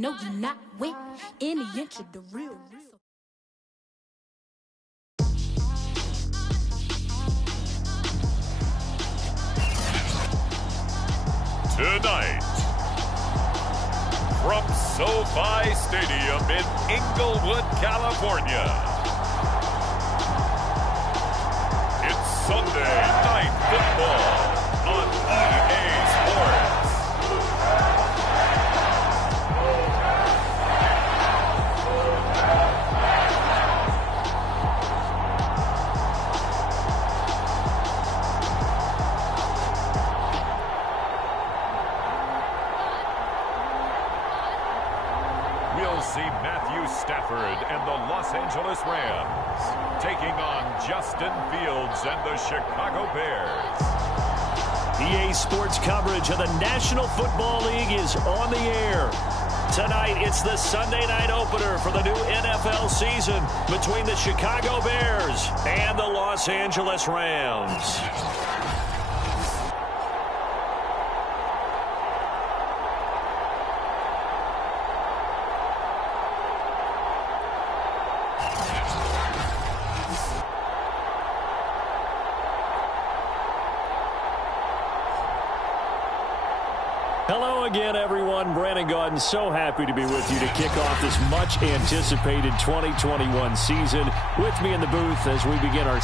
know you're not with any inch of the real. Tonight, from SoFi Stadium in Inglewood, California, it's Sunday Night Football on EA Sports. We'll see Matthew Stafford and the Los Angeles Rams taking on Justin Fields and the Chicago Bears. EA Sports coverage of the National Football League is on the air. Tonight, it's the Sunday night opener for the new NFL season between the Chicago Bears and the Los Angeles Rams. Hello again, everyone. Brandon Gaudin, so happy to be with you to kick off this much-anticipated 2021 season. With me in the booth as we begin our...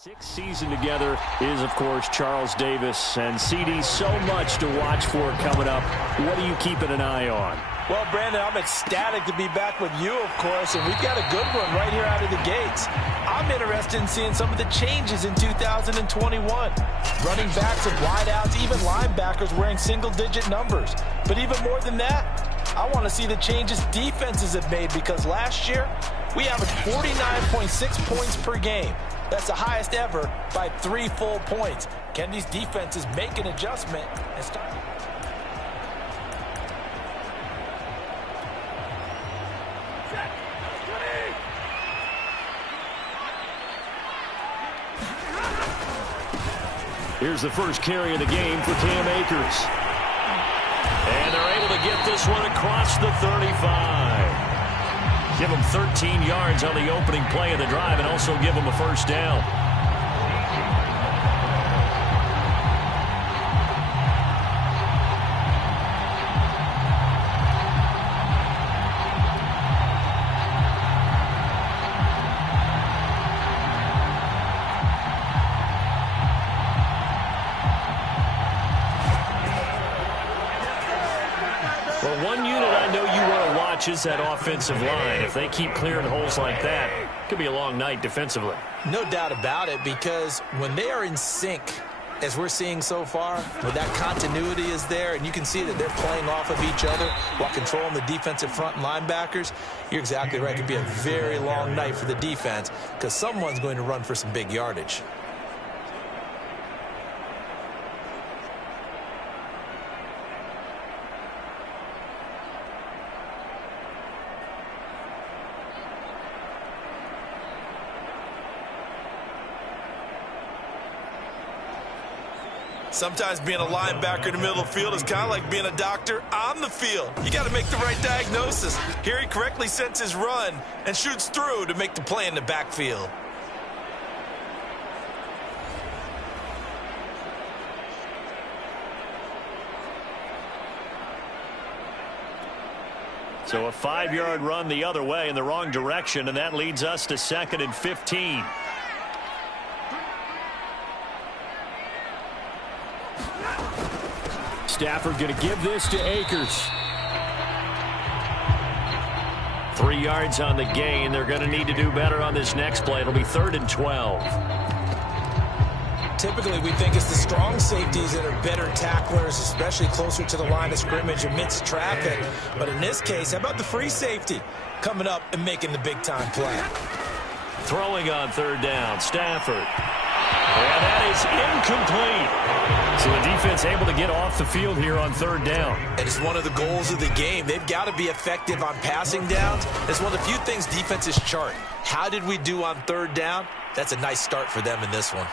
Sixth season together is, of course, Charles Davis. And, CD, so much to watch for coming up. What are you keeping an eye on? Well, Brandon, I'm ecstatic to be back with you, of course, and we've got a good one right here out of the gates. I'm interested in seeing some of the changes in 2021. Running backs and wideouts, even linebackers wearing single-digit numbers. But even more than that, I want to see the changes defenses have made, because last year we averaged 49.6 points per game. That's the highest ever by 3 full points. Can these defenses make an adjustment and start? Here's the first carry of the game for Cam Akers. And they're able to get this one across the 35. Give them 13 yards on the opening play of the drive and also give them a first down. Well, one unit I know you want to watch is that offensive line. If they keep clearing holes like that, it could be a long night defensively. No doubt about it, because when they are in sync, as we're seeing so far, when that continuity is there and you can see that they're playing off of each other while controlling the defensive front and linebackers, you're exactly right. It could be a very long night for the defense because someone's going to run for some big yardage. Sometimes being a linebacker in the middle of the field is kind of like being a doctor on the field. You got to make the right diagnosis. Here he correctly sets his run and shoots through to make the play in the backfield. So a 5-yard run the other way in the wrong direction, and that leads us to 2nd and 15. Stafford going to give this to Akers. 3 yards on the gain. They're going to need to do better on this next play. It'll be 3rd and 12. Typically, we think it's the strong safeties that are better tacklers, especially closer to the line of scrimmage amidst traffic. But in this case, how about the free safety coming up and making the big-time play? Throwing on 3rd down, Stafford. And that is incomplete. So the defense able to get off the field here on 3rd down. And it's one of the goals of the game. They've got to be effective on passing downs. It's one of the few things defenses chart. How did we do on 3rd down? That's a nice start for them in this one.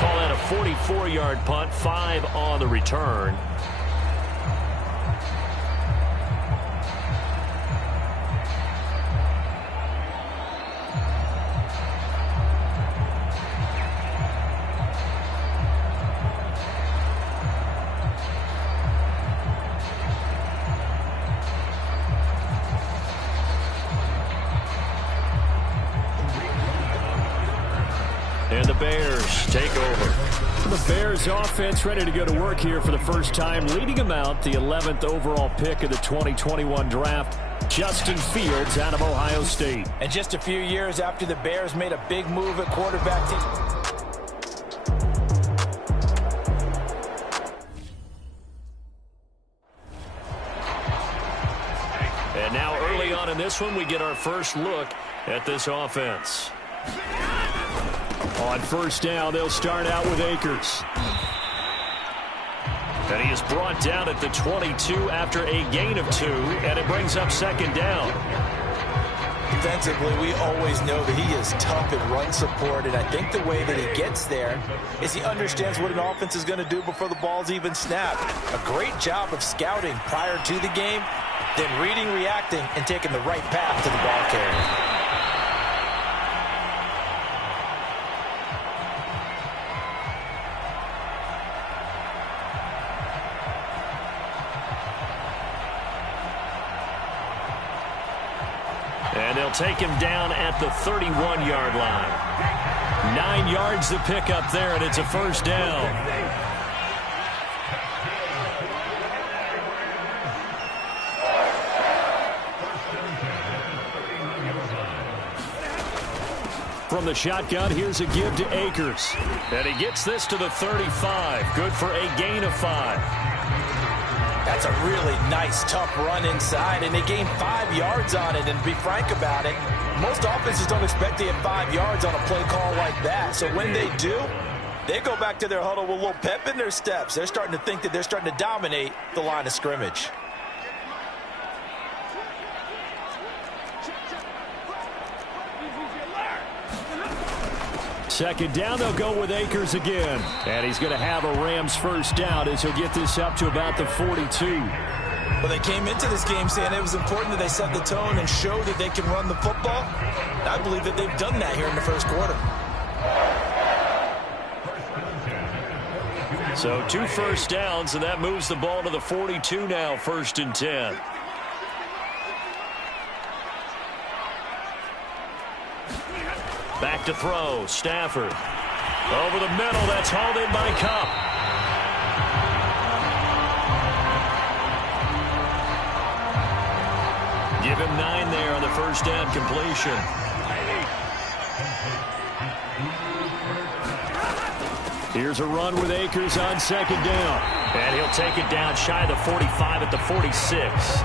Call that a 44-yard punt, 5 on the return. And the Bears take over. The Bears offense ready to go to work here for the first time, leading them out, the 11th overall pick of the 2021 draft, Justin Fields out of Ohio State. And just a few years after the Bears made a big move at quarterback. And now early on in this one, we get our first look at this offense. On 1st down, they'll start out with Akers. And he is brought down at the 22 after a gain of 2, and it brings up 2nd down. Defensively, we always know that he is tough at run support, and I think the way that he gets there is he understands what an offense is going to do before the ball's even snapped. A great job of scouting prior to the game, then reading, reacting, and taking the right path to the ball carrier. And they'll take him down at the 31-yard line. 9 yards to pick up there, and it's a 1st down. From the shotgun, here's a give to Akers. And he gets this to the 35. Good for a gain of 5. That's a really nice, tough run inside, and they gained 5 yards on it. And to be frank about it, most offenses don't expect to get 5 yards on a play call like that. So when they do, they go back to their huddle with a little pep in their steps. They're starting to think that they're starting to dominate the line of scrimmage. Second down, they'll go with Akers again. And he's going to have a Rams 1st down as he'll get this up to about the 42. Well, they came into this game saying it was important that they set the tone and show that they can run the football. I believe that they've done that here in the 1st quarter. So 2 1st downs, and that moves the ball to the 42 now, 1st and 10. Back to throw, Stafford. Over the middle, that's hauled in by Kupp. Give him 9 there on the 1st down completion. Here's a run with Akers on 2nd down. And he'll take it down shy of the 45 at the 46.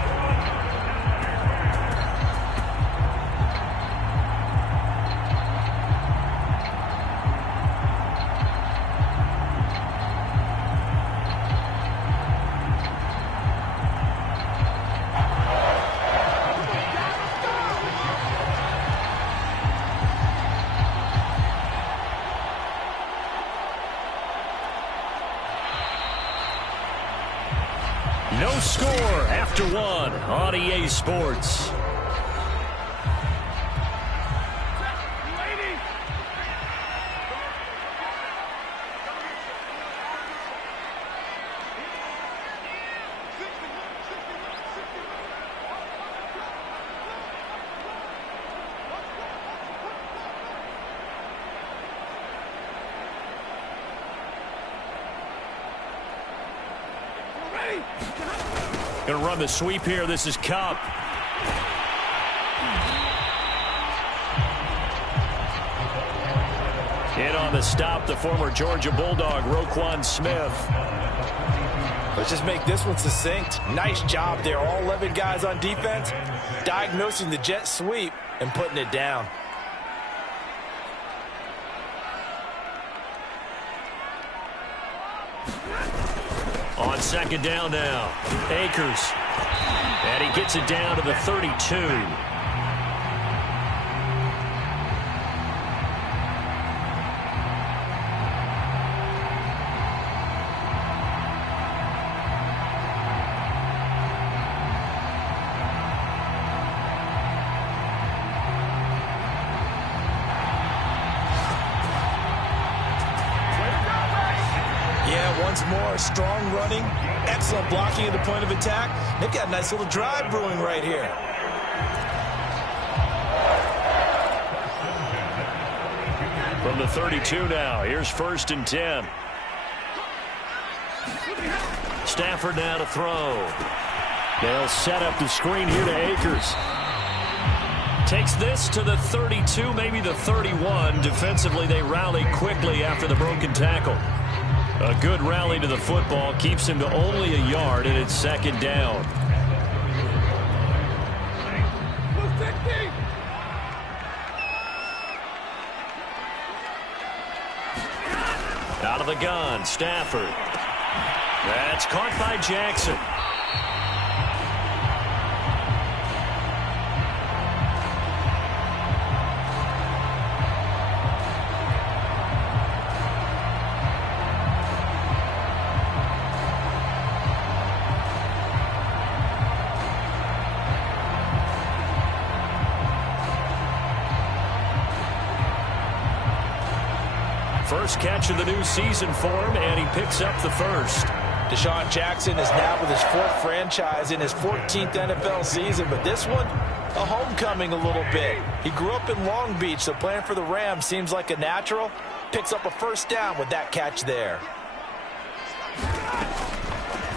No score after one on EA Sports. Going to run the sweep here. This is Kupp. In on the stop, the former Georgia Bulldog, Roquan Smith. Let's just make this one succinct. Nice job there. All 11 guys on defense diagnosing the jet sweep and putting it down. On second down now, Akers. And he gets it down to the 32. Once more, strong running, excellent blocking at the point of attack. They've got a nice little drive brewing right here. From the 32 now, here's 1st and 10. Stafford now to throw. They'll set up the screen here to Akers. Takes this to the 32, maybe the 31. Defensively, they rally quickly after the broken tackle. A good rally to the football keeps him to only a yard, and it's second down. Out of the gun, Stafford. That's caught by Jackson. First catch of the new season for him, and he picks up the first. Deshaun Jackson is now with his 4th franchise in his 14th NFL season, but this one, a homecoming a little bit. He grew up in Long Beach, so playing for the Rams seems like a natural. Picks up a first down with that catch there.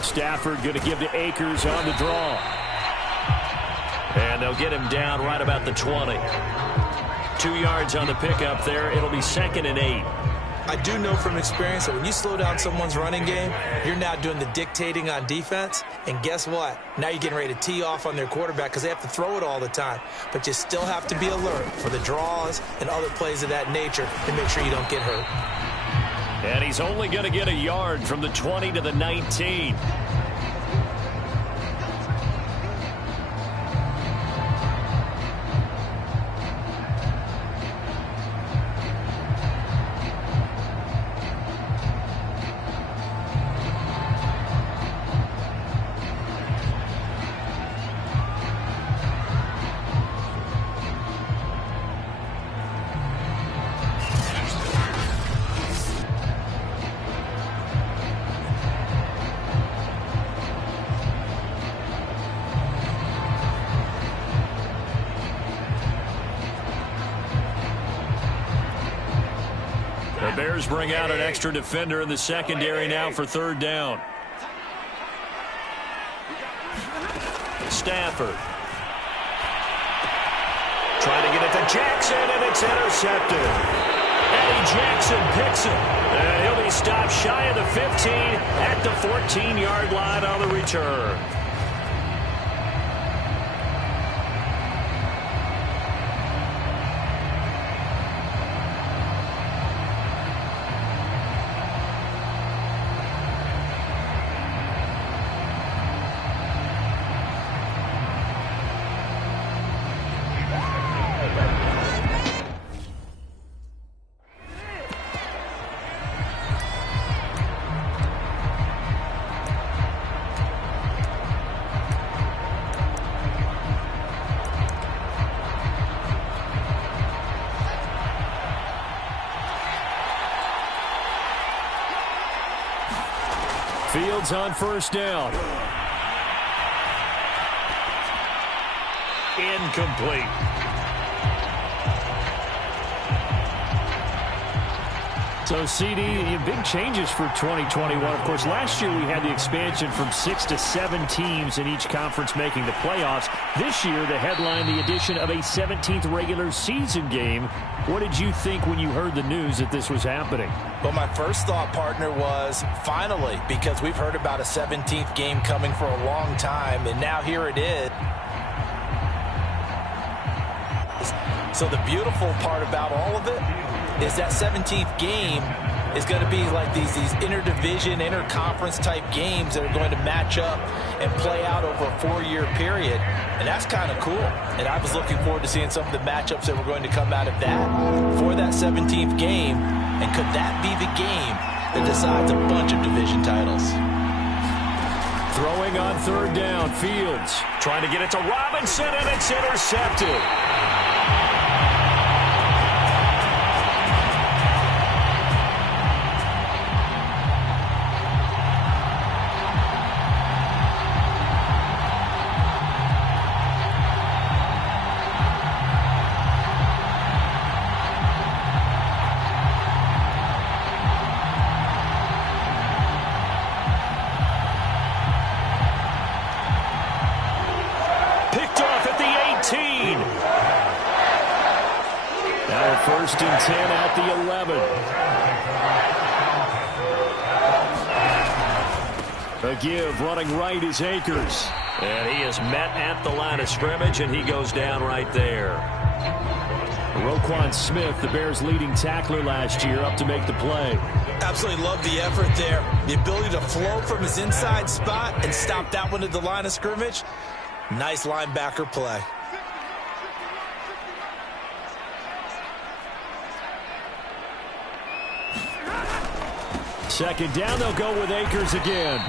Stafford going to give to Akers on the draw. And they'll get him down right about the 20. 2 yards on the pickup there. It'll be 2nd and 8. I do know from experience that when you slow down someone's running game, you're now doing the dictating on defense. And guess what? Now you're getting ready to tee off on their quarterback because they have to throw it all the time. But you still have to be alert for the draws and other plays of that nature to make sure you don't get hurt. And he's only going to get a yard from the 20 to the 19. The Bears bring out an extra defender in the secondary now for 3rd down. Stafford. Trying to get it to Jackson, and it's intercepted. Eddie Jackson picks it. And he'll be stopped shy of the 15 at the 14-yard line on the return. Fields on first down. Incomplete. So, CD, big changes for 2021. Of course, last year we had the expansion from 6 to 7 teams in each conference making the playoffs. This year, the headline, the addition of a 17th regular season game. What did you think when you heard the news that this was happening? Well, my first thought, partner, was finally, because we've heard about a 17th game coming for a long time, and now here it is. So the beautiful part about all of it is that 17th game is going to be like these interdivision, interconference type games that are going to match up and play out over a 4-year period. And that's kind of cool. And I was looking forward to seeing some of the matchups that were going to come out of that for that 17th game. And could that be the game that decides a bunch of division titles? Throwing on third down, Fields trying to get it to Robinson, and it's intercepted. First and 10 at the 11. A give, running right is Akers. And he is met at the line of scrimmage, and he goes down right there. Roquan Smith, the Bears' leading tackler last year, up to make the play. Absolutely love the effort there. The ability to float from his inside spot and stop that one at the line of scrimmage. Nice linebacker play. Second down, they'll go with Akers again.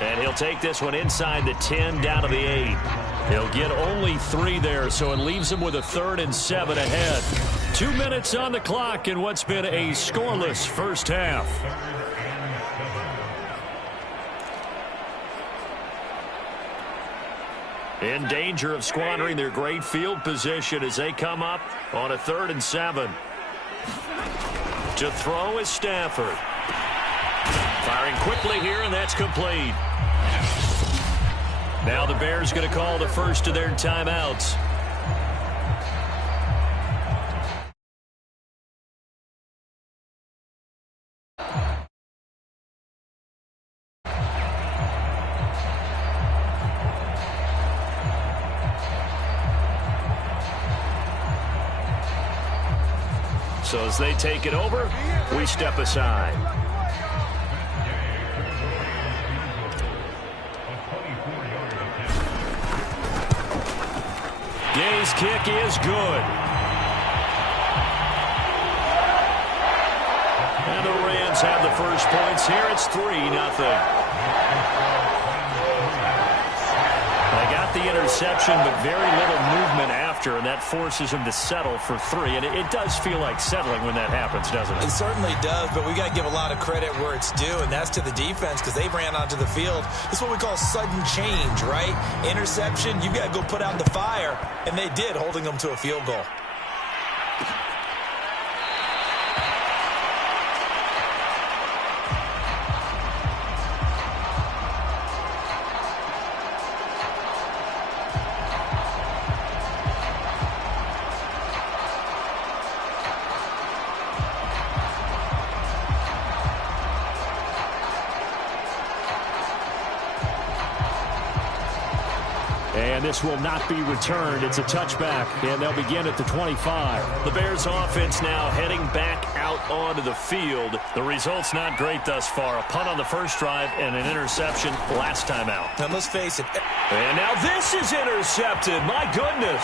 And he'll take this one inside the 10, down to the 8. He'll get only 3 there, so it leaves him with a 3rd and 7 ahead. 2 minutes on the clock in what's been a scoreless first half. In danger of squandering their great field position as they come up on a 3rd and 7. To throw is Stafford. Firing quickly here, and that's complete. Now the Bears going to call the first of their timeouts. So as they take it over, we step aside. Gay's kick is good. And the Rams have the first points here. It's 3-0. They got the interception, but very little movement after, and that forces them to settle for 3. And it does feel like settling when that happens, doesn't it? It certainly does, but we got to give a lot of credit where it's due, and that's to the defense because they ran onto the field. This is what we call sudden change, right? Interception, you got to go put out the fire, and they did, holding them to a field goal. And this will not be returned. It's a touchback, and they'll begin at the 25. The Bears offense now heading back out onto the field. The result's not great thus far. A punt on the first drive and an interception last time out. And let's face it. And now this is intercepted. My goodness.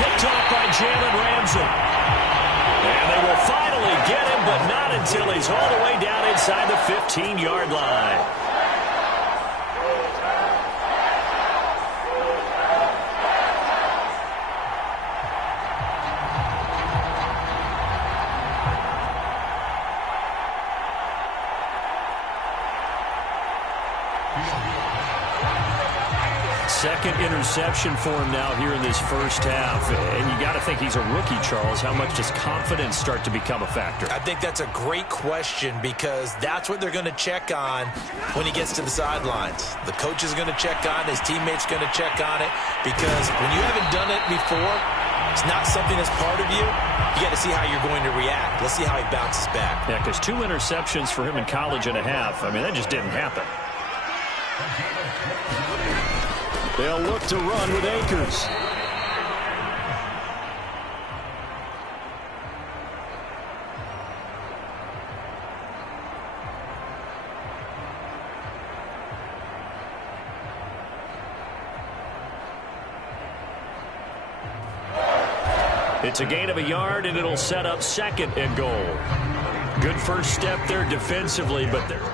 Picked off by Jalen Ramsey. And they will finally get him, but not until he's all the way down inside the 15-yard line. second interception for him now here in this first half. And you got to think he's a rookie, Charles. How much does confidence start to become a factor? I think that's a great question because that's what they're going to check on when he gets to the sidelines. The coach is going to check on it. His teammates going to check on it because when you haven't done it before, it's not something that's part of you. You got to see how you're going to react. Let's see how he bounces back. Yeah, because 2 interceptions for him in college and a half. I mean, that just didn't happen. They'll look to run with Akers. It's a gain of a yard, and it'll set up 2nd and goal. Good first step there defensively, but they're